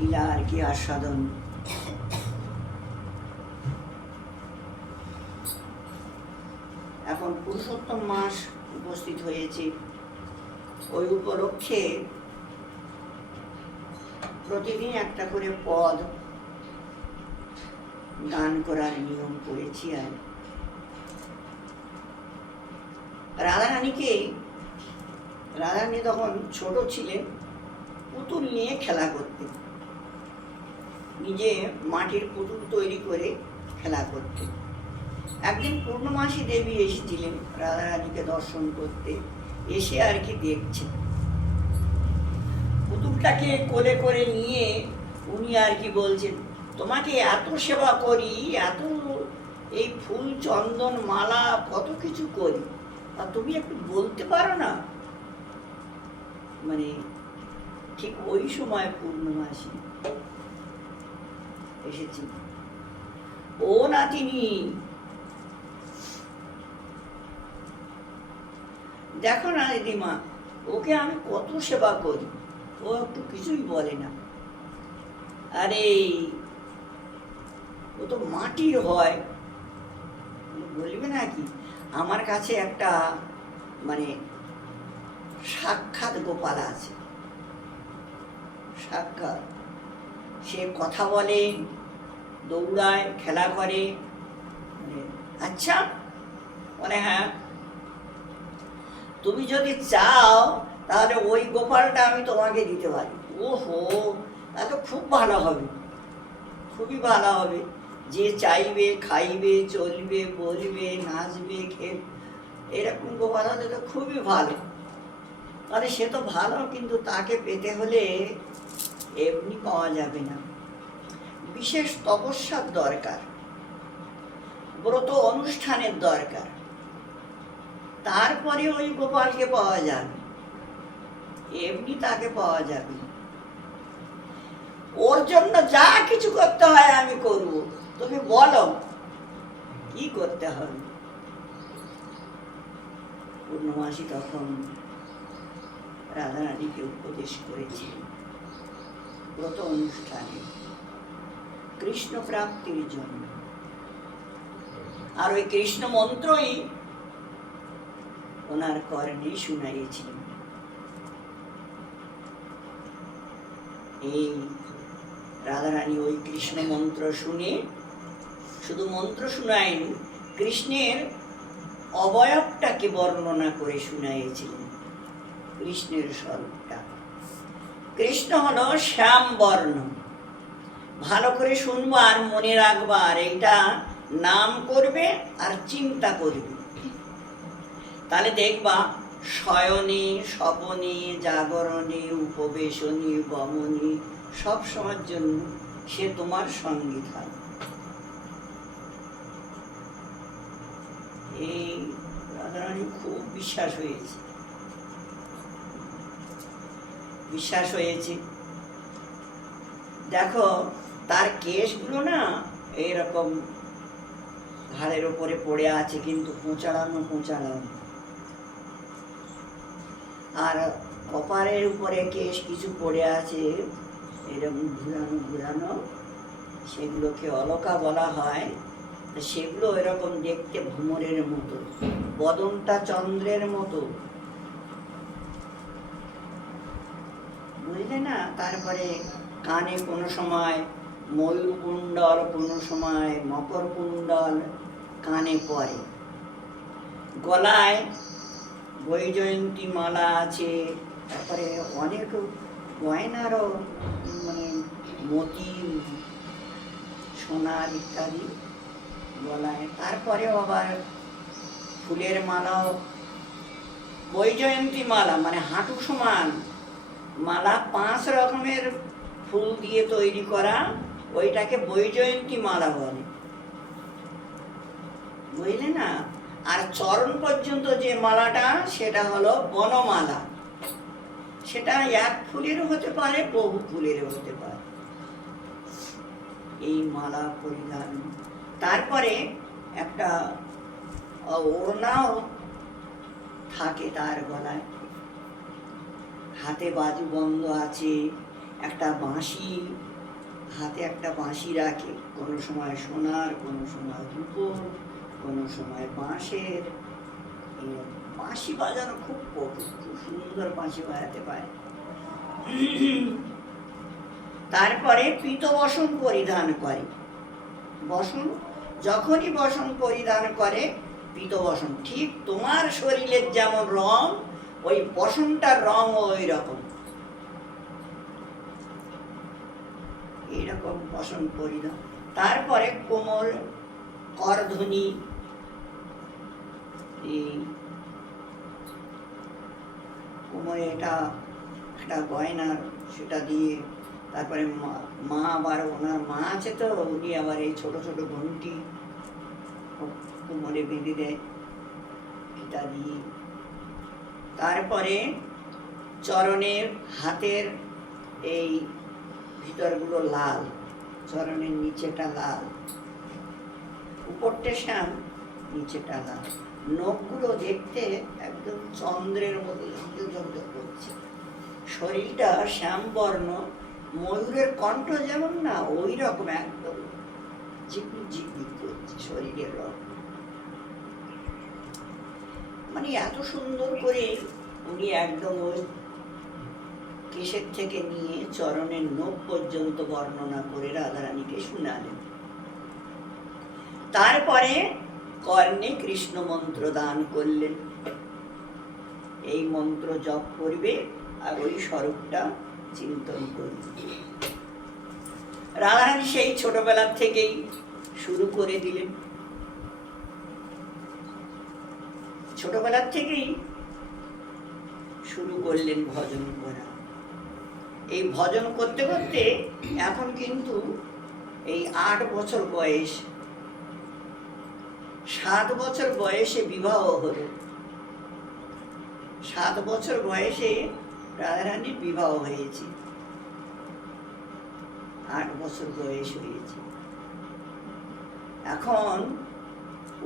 লীলা আর কি আস্বাদন। এখন পুরুষোত্তম মাস উপস্থিত হয়েছে, ওই উপলক্ষে প্রতিদিন একটা করে পদ গান করার নিয়ম করেছি। আর রাধারানী তখন ছোট ছিলেন, পুতুল নিয়ে খেলা করতেন, নিজে মাটির পুতুল তৈরি করে খেলা করতেন। একদিন পূর্ণমাসী দেবী এসেছিলেন রাধারানীকে দর্শন করতে, এসে আর কি দেখছেন, পুতুলটাকে কোলে করে নিয়ে উনি আর কি বলছেন, তোমাকে এত সেবা করি, এত এই ফুল চন্দন মালা কত কিছু করি, আর তুমি একটু বলতে পারো না? মানে ঠিক ওই সময় পূর্ণমাসী এসেছি। ও নাতিনি, দেখো না দিদিমা, ওকে আমি কত সেবা করি, ও একটু কিছুই বলে না। আরে ও তো মাটির হয়, বলবে নাকি? আমার কাছে একটা মানে সাক্ষাৎ গোপাল আছে, সাক্ষাৎ, সে কথা বলে, দৌড়ায়, খেলা করে। আচ্ছা, মানে হ্যাঁ, তুমি যদি চাও তাহলে ওই গোপালটা আমি তোমাকে দিতে পারি। ওহো, তাহলে খুব ভালো হবে, খুবই ভালো হবে। যে চাইবে খাইবে, চলবে, বলবে, নাচবে, খেলবে, এরকম গোপাল হলে তো খুবই ভালো। তাহলে সে তো ভালো, কিন্তু তাকে পেতে হলে এমনি পাওয়া যাবে না, বিশেষ তপস্যার দরকার, ব্রত অনুষ্ঠানের দরকার, তারপরে ওই গোপালকে পাওয়া যাবে, এমনি তাকে পাওয়া যাবে। ওর জন্য যা কিছু করতে হয় আমি করব, তুমি বলো কি করতে হবে। পূর্ণমাসী তখন রাধারানীকে উপদেশ করেছে ব্রত অনুষ্ঠানে কৃষ্ণ প্রাপ্তির জন্য, আর ওই কৃষ্ণ মন্ত্রই ওনার কর্ণে শুনাইয়েছিলেন। এই রাধারানী ওই কৃষ্ণ মন্ত্র শুনে শুধু মন্ত্র শুনায়নি, কৃষ্ণের অবয়বটাকে বর্ণনা করে শুনাইয়েছিলেন, কৃষ্ণের স্বরূপটা। কৃষ্ণ হলো শ্যাম বর্ণ, ভালো করে শুনবো আর মনে রাখবা, আর এইটা নাম করবে আর চিন্তা করবে, তাহলে দেখবা শয়নে, স্বপনে, জাগরণে, উপবেশনে, গমনে, সব সময়ের জন্য সে তোমার সঙ্গী থাকে। এই রাধারানী খুব বিশ্বাস হয়েছে। দেখো তার কেশগুলো না এইরকম ঘাড়ের ওপরে পড়ে আছে, কিন্তু কোঁচাড়ানো, আর কপালের উপরে কেশ কিছু পড়ে আছে এরকম ঘুরানো, সেগুলোকে অলকা বলা হয়। সেগুলো এরকম দেখতে ভ্রমরের মতো, বদনটা চন্দ্রের মতো, বুঝলে না? তারপরে কানে কোনো সময় ময়ূর কুণ্ডল, কোনো সময় মকর কুণ্ডল কানে পরে, গলায় বৈজয়ন্তী মালা আছে, তারপরে অনেক গয়নারও মানে মতি, সোনার ইত্যাদি গলায়, তারপরে আবার ফুলের মালাও, বৈজয়ন্তী মালা মানে হাঁটু সমান মালা, 5 রকমের ফুল দিয়ে তৈরি করা, ওইটাকে বৈজয়ন্তী মালা বলে, বুঝলে না? আর চরণ পর্যন্ত যে মালাটা সেটা হলো বনমালা, সেটা এক ফুলেরও হতে পারে, বহু ফুলেরও হতে পারে। এই মালা পরিধান, তারপরে একটা ওড়নাও থাকে তার গলায়, হাতে বাজু বন্ধ আছে, একটা বাঁশি, হাতে একটা বাঁশি রাখে, কোনো সময় সোনার, কোনো সময় রূপোর, কোনো সময় বাঁশের। বাঁশি বাজানো খুব পটু, খুব সুন্দর বাঁশি বাজাতে পারে। তারপরে পীতবসন পরিধান করে। বসন, যখনই বসন পরিধান করে, পীতবসন, ঠিক তোমার শরীরের যেমন রং, ওই বসনটার রং ওই রকম, এইরকম বসন পরিধান। তারপরে কোমল করধ্বনি, কোমরে এটা একটা গয়না, সেটা দিয়ে। তারপরে মা আবার, ওনার মা আছে তো, উনি আবার এই ছোট ছোট ঘন্টি কোমরে বেঁধে দেয়, এটা দিয়ে। তারপরে চরণের, হাতের এই ভিতরগুলো লাল, চরণের নিচেটা লাল, উপরটা শ্যাম, নিচেটা লাল। নখগুলো দেখতে একদম চন্দ্রের মতো ঝকঝক করছে। শরীরটা শ্যামবর্ণ, ময়ূরের কণ্ঠ যেমন না, ওই রকম একদম ঝিকমিক ঝিকমিক করছে শরীরের রং। মানে এত সুন্দর করে উনি একদম ওই কেশের থেকে নিয়ে চরণের নখ পর্যন্ত বর্ণনা করে রাধারানীকে শুনালেন। তারপরে কর্ণে কৃষ্ণ মন্ত্র দান করলেন। এই মন্ত্র জপ করবে আর ওই স্বরূপটা চিন্তন করবে। রাধারানী সেই ছোটবেলার থেকেই শুরু করে দিলেন। ছোটবেলার থেকেই শুরু করলেন ভজন করা। এই ভজন করতে করতে এখন কিন্তু এই 8 বছর বয়স, 7 বছর বয়সে বিবাহ হলো। 7 বছর বয়সে রাধারানীর বিবাহ হয়েছে, 8 বছর বয়স হয়েছে। এখন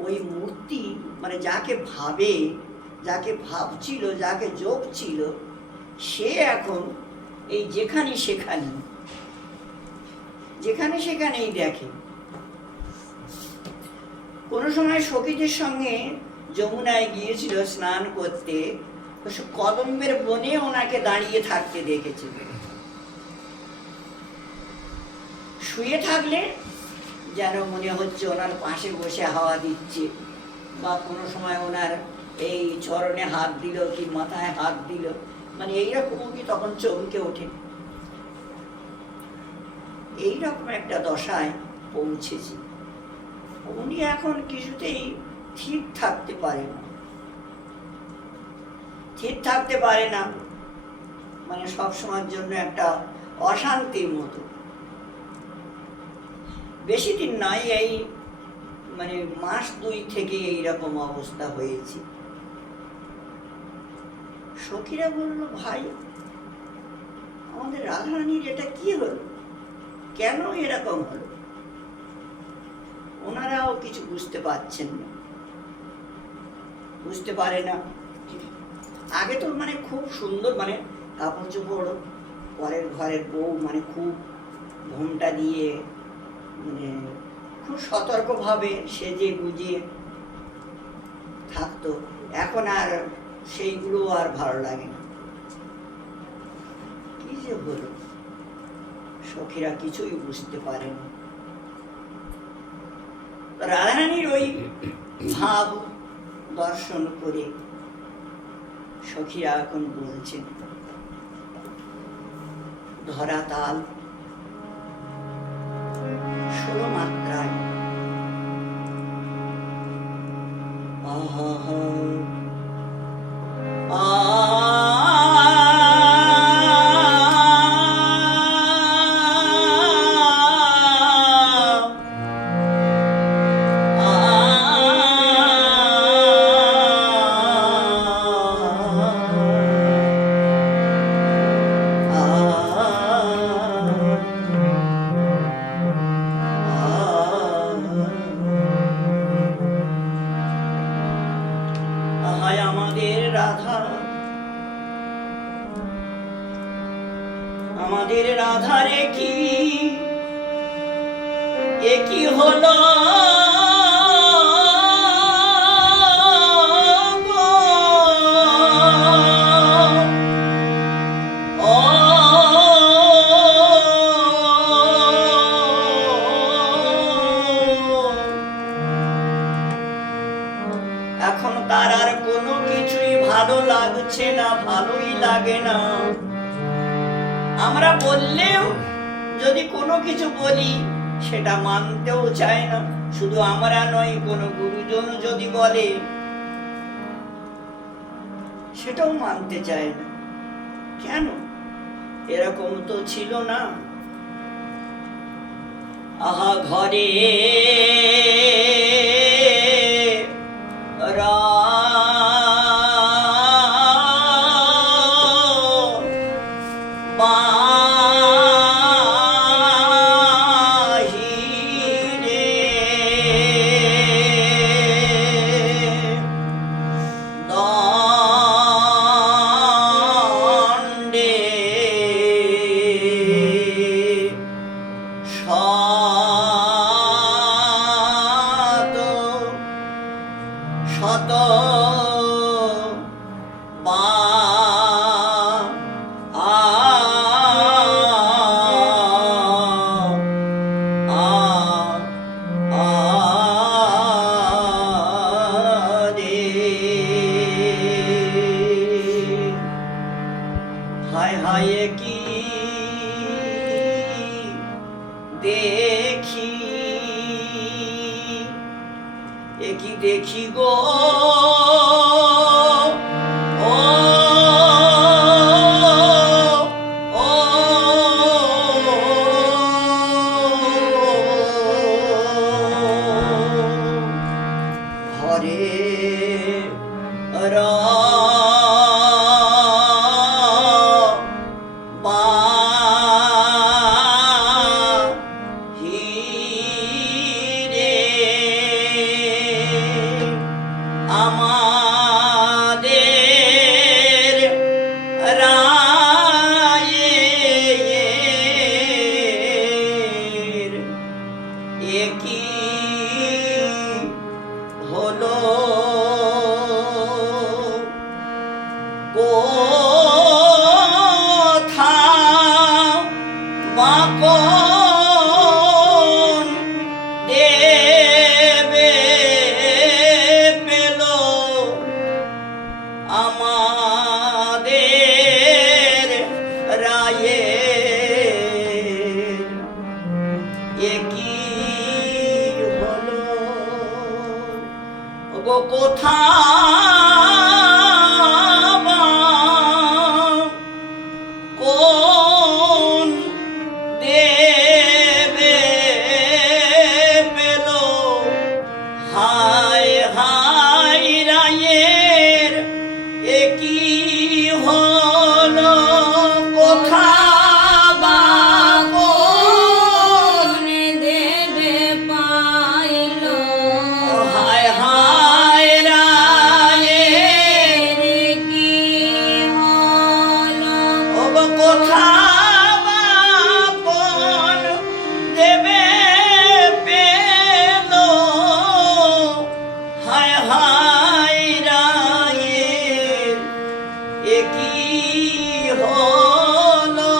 ওই মূর্তি, মানে যাকে ভাবে, যাকে ভাবছিল, যাকে জপছিল, সে এখন এই যেখানে সেখানেই দেখে। কোনো সময় সখীদের সঙ্গে যমুনায় গিয়েছিল স্নান করতে, কদম্বের বনে ওনাকে দাঁড়িয়ে থাকতে দেখেছিল। শুয়ে থাকলে যেন মনে হচ্ছে ওনার পাশে বসে হাওয়া দিচ্ছে, বা কোনো সময় ওনার এই চরণে হাত দিল কি মাথায় হাত দিল, মানে এইরকম কি তখন চমকে ওঠে। এইরকম একটা দশায় পৌঁছেছে। উনি এখন কিছুতেই ঠিক থাকতে পারে না, ঠিক থাকতে পারে না, মানে সবসময়ের জন্য একটা অশান্তির মতো। বেশি দিন নয়, এই মানে মাস 2 থেকে এইরকম অবস্থা হয়েছে। সখীরা বলল, ভাই আমাদের রাধারানীর এটা কি হলো, কেন এরকম হলো? ওনারাও কিছু বুঝতে পারছেন না, বুঝতে পারে না। আগে তো মানে খুব সুন্দর, মানে কাপড় চোপড়, পরের ঘরের বউ, মানে খুব ঘোমটা দিয়ে, মানে খুব সতর্কভাবে সেজে গুজিয়ে থাকতো। এখন আর সেইগুলো আর ভালো লাগে না। কি যে হলো, সখীরা কিছুই বুঝতে পারে না। রাধারানীর ওই ভাব দর্শন করে সখীরা এখন বলছেন, ধরাতাল 16 মাত্রায় আহা রাধারে কি এ কি হলো গো? ও এখন তার আর কোনো কিছুই ভালো লাগছে না, ভালোই লাগে না। আমরা বললেও যদি কোনো কিছু বলি সেটা মানতেও চায় না। শুধু আমরা নয়, কোনো গুরুজন যদি বলে সেটাও মানতে চায় না। কেন? এরকম তো ছিল না। আহা ঘরে শত হায় হায় কি দেখি, এ কি দেখি গো? ও ও ঘরে আমাদের রায়ের এ কি হলো কোথা বা কোন দেবে পেল আমাদের রায়ের এ কি হলো গো? কোথা কোন দেবে পেল হায় হায় রায়ের এ কি হলো? কোথা বা কোন দেবে পাইল হায় হায় রায়ের কি হলো? ও গো কোথা বা কোন দেবে পেল হায় হায় রায়ের এ কি হলো?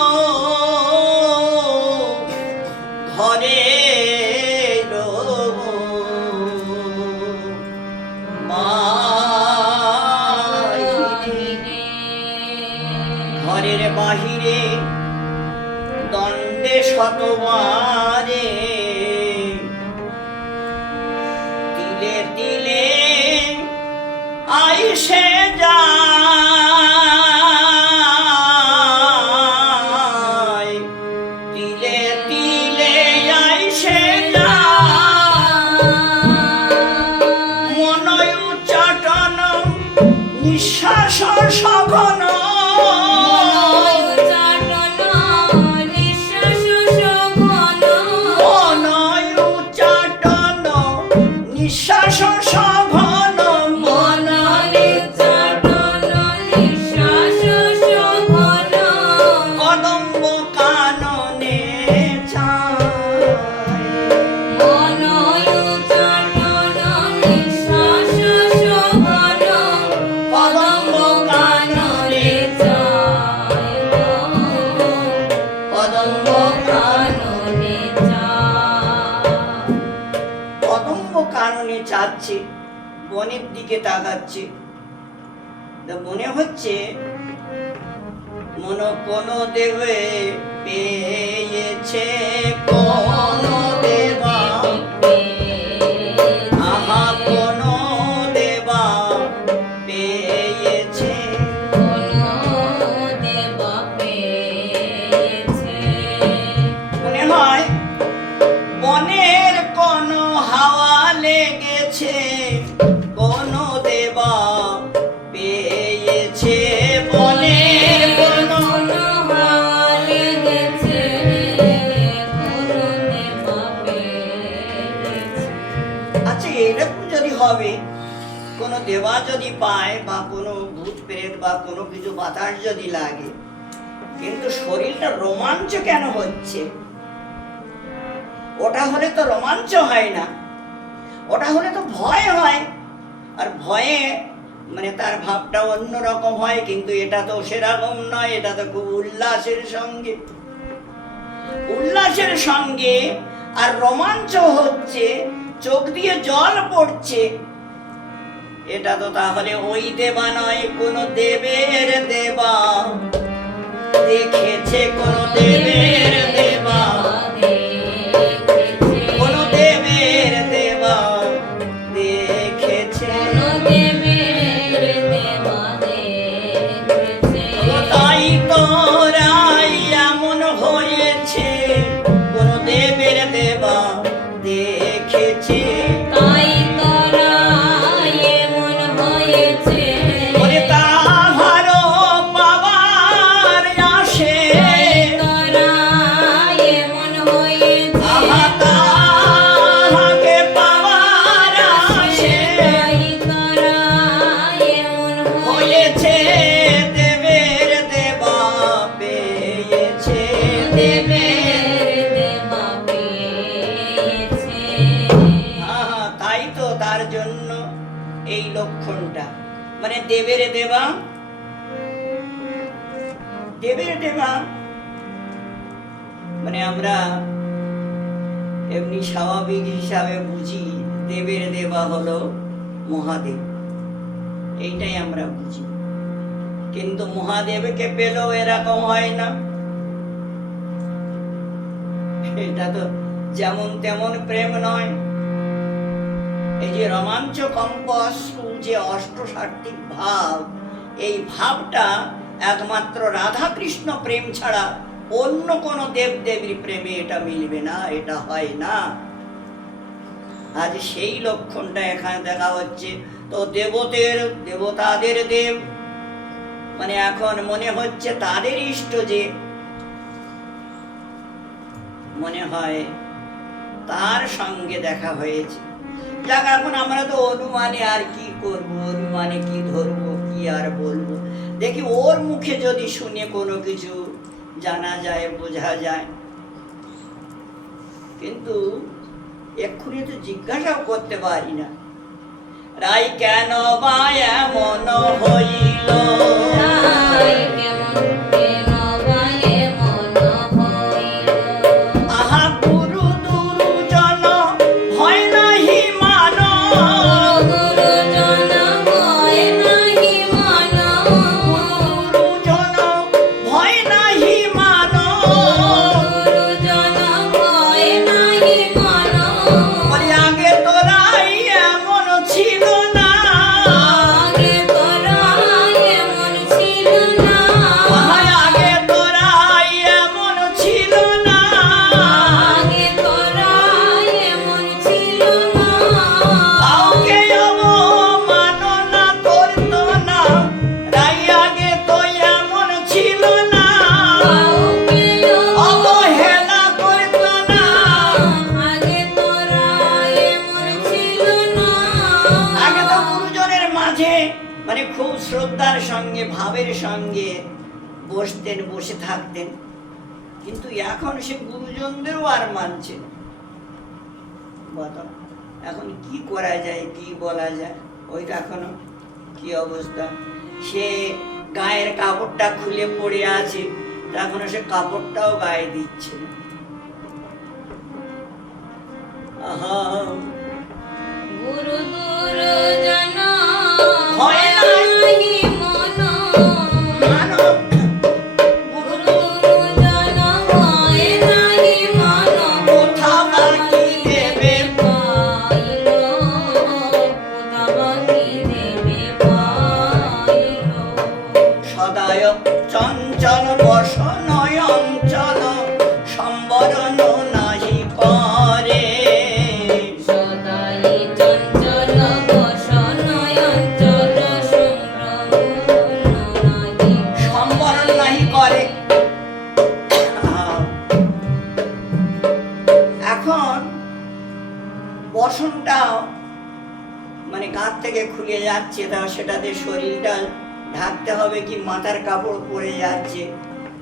ঘরে ঘরের বাহিরে দণ্ডে শতবারে তিলে তিলে আইসে যায়, তিলে তিলে আইসে যায় মনয় উচ্চাটন নিঃশ্বাস সঘন চাটন নিঃশ্বাস সঘন বনে চাচ্ছে, বনের দিকে তাকাচ্ছে। তা মনে হচ্ছে মন কোন দেবে পেয়েছে, কোন দেবা, আহা কোন দেবা পেয়েছে। মনে হয় বনের কোন হাওয়া লেগেছে, কোন দেবা পেয়েছে, বনের কোন। আচ্ছা এরকম যদি হবে, কোন দেবা যদি পায় বা কোনো ভূত প্রেত বা কোনো কিছু বাতাস যদি লাগে, কিন্তু শরীরটা রোমাঞ্চ কেন হচ্ছে? ওটা হলে তো রোমাঞ্চ হয় না, ওটা হলে তো ভয় হয়। আর ভয়ে মানে তার ভাবটা অন্যরকম হয়, কিন্তু এটা তো সেরকম নয়, এটা তো খুব উল্লাসের সঙ্গে, উল্লাসের সঙ্গে আর রোমাঞ্চ হচ্ছে, চোখ দিয়ে জল পড়ছে। এটা তো তাহলে ওই দেবা নয়, কোন দেবের দেবা দেখেছে, কোন দেবের দেবা, কোন দেবের দেবা দেখেছে। তাই তোরাই এমন হয়েছে, কোন দেবের দেবা দেখেছে। ওরে তাহারও পাওয়ার আসে, আহা তাহাকে পাওয়ার আসে, হয়েছে দেবের দেবা পেয়েছে, তাই তো তার জন্য এই লক্ষণটা, মানে দেবের দেবা, দেবের দেবা মানে আমরা এমনি স্বাভাবিক হিসাবে বুঝি দেবের দেবা হলো মহাদেব, এইটাই আমরা বুঝি। কিন্তু মহাদেবকে পেলেও এরকম হয় না, এটা তো যেমন তেমন প্রেম নয়। এই যে রোমাঞ্চ কম্প অশ্রু, যে অষ্টসাত্ত্বিক ভাব, এই ভাবটা একমাত্র রাধা কৃষ্ণ প্রেম ছাড়া অন্য কোন দেব দেবীর প্রেমে এটা মিলবে না, এটা হয় না। আজ সেই লক্ষণটা এখানে দেখা হচ্ছে। তো দেবতাদের দেব মানে এখন মনে হচ্ছে তাদের ইষ্ট, যে মনে হয় তার সঙ্গে দেখা হয়েছে। যাক, এখন আমরা তো অনুমানে আর কি করব, অনুমানে কি ধরবো, কি আর বলবো। দেখি ওর মুখে যদি শুনে কোনো কিছু জানা যায়, বোঝা যায়। কিন্তু এক্ষুনি তো জিজ্ঞাসাও করতে পারি না, রাই কেন বা এমন হইল, আহা গুরু দুরুজন ভয় নাহি মানো, গুরুজন ভয় নাহি মানো, বলি আগে তোরাই এমন ছিল না, আগে তোরাই এমন ছিল না, কাউকে অবমাননা করতো না, রাই আগে তো এমন ছিল না, অবহেলা করতো না, আগে তো গুরুজনের মাঝে মানে খুব শ্রদ্ধার সঙ্গে, ভাবের সঙ্গে বসতেন, বসে থাকতেন। কিন্তু এখন সে গুরুজনদেরও আর মানছে না। বলো, এখন কি করা যায়, কি বলা যায়? ওইটা এখনো কি অবস্থা, সে গায়ের কাপড়টা খুলে পড়ে আছে, এখনো সে কাপড়টাও গায়ে দিচ্ছে না। আহা গুরু বসনটা মানে কাঁধ থেকে খুলে যাচ্ছে, তা সেটাতে শরীরটা ঢাকতে হবে কি মাথার কাপড় পরে যাচ্ছে,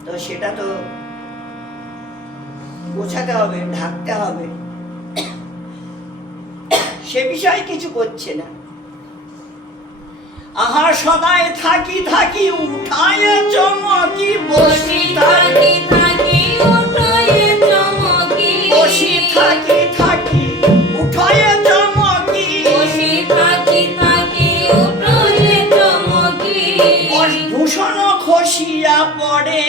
তো সেটা তো গোছাতে হবে, ঢাকতে হবে, সে বিষয়ে কিছু করছে না। আহা সদায় থাকি থাকি উঠায় চমকি বসি থাকি থাকি উঠায় চমকি বসি থাকি থাকি উঠায় চমকি বসি থাকি থাকি উঠায় চমকি ভূষণ খসিয়া পড়ে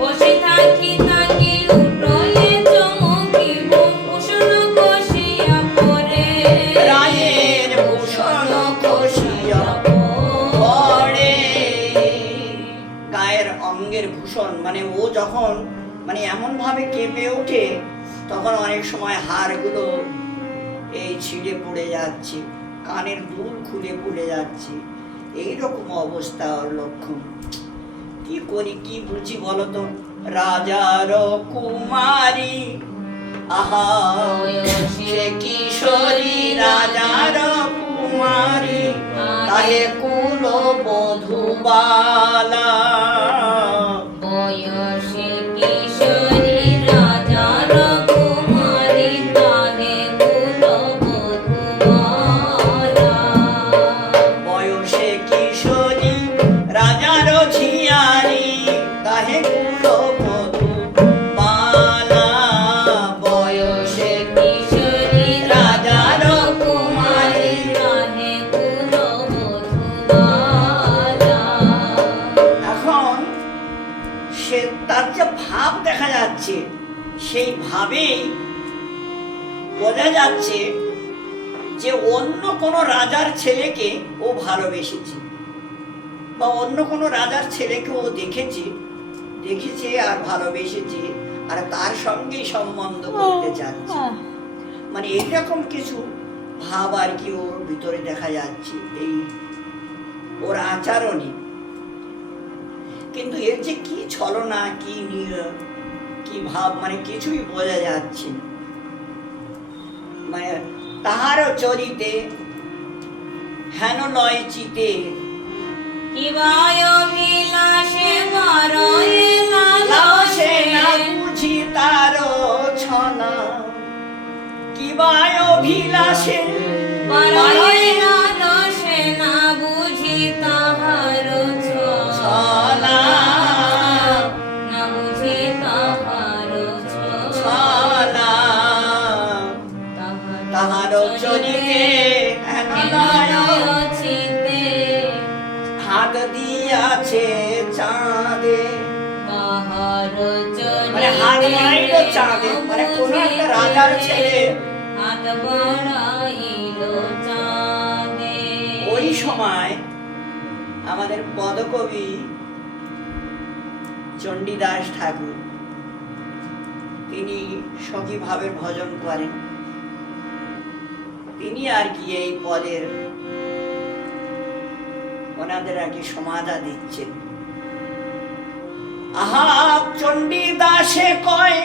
বসে থাকি থাকি উঠায় চমকি ভূষণ খসিয়া পড়ে রায়ের ভূষণ খসিয়া পড়ে। গায়ের অঙ্গের ভূষণ মানে ও যখন মানে এমন ভাবে কেঁপে ওঠে তখন অনেক সময় হাড়গুলো এই ছিঁড়ে পড়ে যাচ্ছে, কানের দুল খুলে পড়ে যাচ্ছে, এইরকম অবস্থা ওর লক্ষণ। কি করি কি বুঝি বলতো? রাজার কুমারী আহা সে কিশোরী রাজার কুমারী তাহে কুল বধূবালা বয়সে কিশোরী রাজার কুমারী তাহে কুলবধূবালা বয়সে কিশোরী রাজার ঝিয়ারি তাহে কুল বধূবালা বয়সে কিশোরী রাজার কুমারী। তাহে কুলবধূবালা এখন সে তার যে ভাব দেখা যাচ্ছে সেই ভাবেই বোঝা যাচ্ছে যে অন্য কোনো রাজার ছেলেকে ও ভালোবেসেছে বা অন্য কোনো রাজার ছেলেকে ও দেখেছে আর ভালোবেসেছে আর তার সঙ্গেই সম্বন্ধ করতে চাচ্ছে, মানে এইরকম কিছু ভাব আর কি ওর ভিতরে দেখা যাচ্ছে এই ওর আচরণে। কিন্তু এর যে কি ছলনা কি ভাব মানে কিছুই বোঝা যাচ্ছে না। মানে তাহার চরিতে হেন লয় চিতে কিবায় বিলাসে বারয়ে লালসে লালসে না বুঝি তার ছনা কিবায় অভিলাষে বারয়ে লালসে না বুঝি তাহার ছলা না বুঝি তাহার ছলা তাহার চরিতে হেন লয় চিতে হাত দিয়াছে চাঁদে তাহার মানে হাত বাড়াইলো চাঁদে, মানে কোন একটা রাজার ছেলে হাত বাড়াইলো চাঁদে। ওই সময় আমাদের পদকবি চণ্ডীদাস ঠাকুর তিনি সখী ভাবে ভজন করেন, তিনি আর কি এই পদের ওনাদের আর কি সমাধা দিচ্ছেন। আহা চণ্ডীদাসে কয়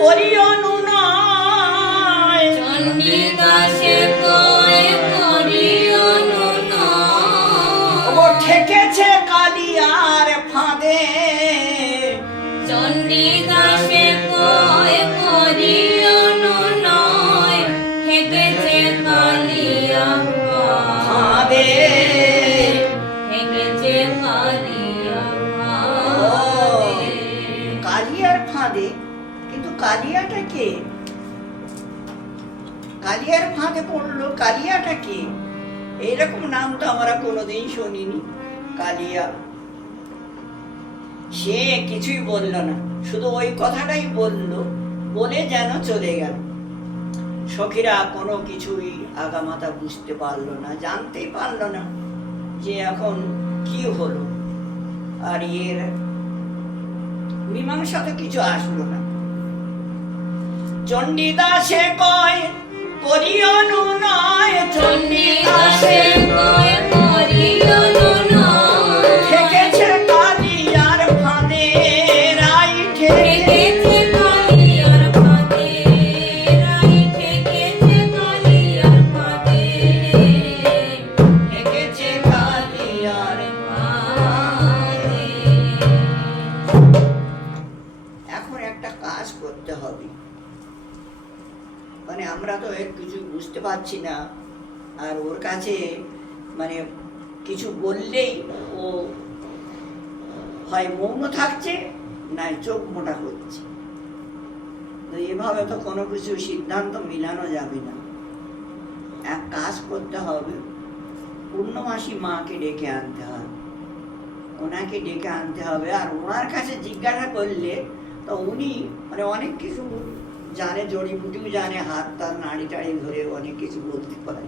করি অনুনয় চণ্ডীদাসে কয় করি অনুনয় ও ঠেকেছে কালিয়ার ফাঁদে চণ্ডীদাসে কয় করি অনুনয় ঠেকেছে কালিয়া ফাঁদে ঠেকেছে কালিয়া কালিয়ার ফাঁদে। কিন্তু কালিয়াটা কে? কালিয়ার ফাঁদে পড়লো, কালিয়াটা কে? এইরকম নাম তো আমরা কোনোদিন শুনিনি। কালিয়া সে কিছুই বলল না, শুধু ওই কথাটাই বলে যেন চলে গেল। সখীরা কোনো কিছুই আগামাতা বুঝতে পারলো না, জানতেই পারলো না যে এখন কি হলো, আর এর মীমাংসা তো কিছু আসলো না। চণ্ডীদাসে কয় করি অনুনয় চণ্ডীদাসে কয় করি অনুনয় ঠেকেছে কালিয়ার ফাঁদে রাই ঠেকেছে ঠেকেছে কালিয়ার ফাঁদে রাই মানে আমরা তো এর কিছু বুঝতে পারছি না, আর ওর কাছে মানে কিছু বললেই ও হয় মৌন থাকছে না চোখ মোটা করছে। তো এভাবে তো কোনো কিছু সিদ্ধান্ত মিলানো যাবে না। এক কাজ করতে হবে, পূর্ণমাসী মাকে ডেকে আনতে হবে, ওনাকে ডেকে আনতে হবে। আর ওনার কাছে জিজ্ঞাসা করলে তো উনি মানে অনেক কিছু জানে, জড়িবুটিও জানে, হাত তার নাড়ি টাড়ি ধরে অনেক কিছু বলতে পারে।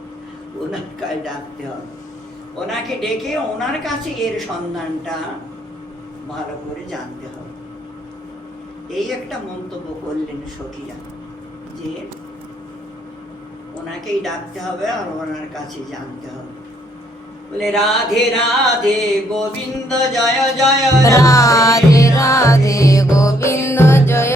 ওনার কাছে ডাকতে হবে, ওনাকে ডেকে ওনার কাছে এর সন্ধানটা ভালো করে জানতে হবে। এই একটা মন্তব্য করলেন সখীরা, যে ওনাকেই ডাকতে হবে আর ওনার কাছে জানতে হবে। বলে রাধে রাধে গোবিন্দ জয় জয় রাধে রাধে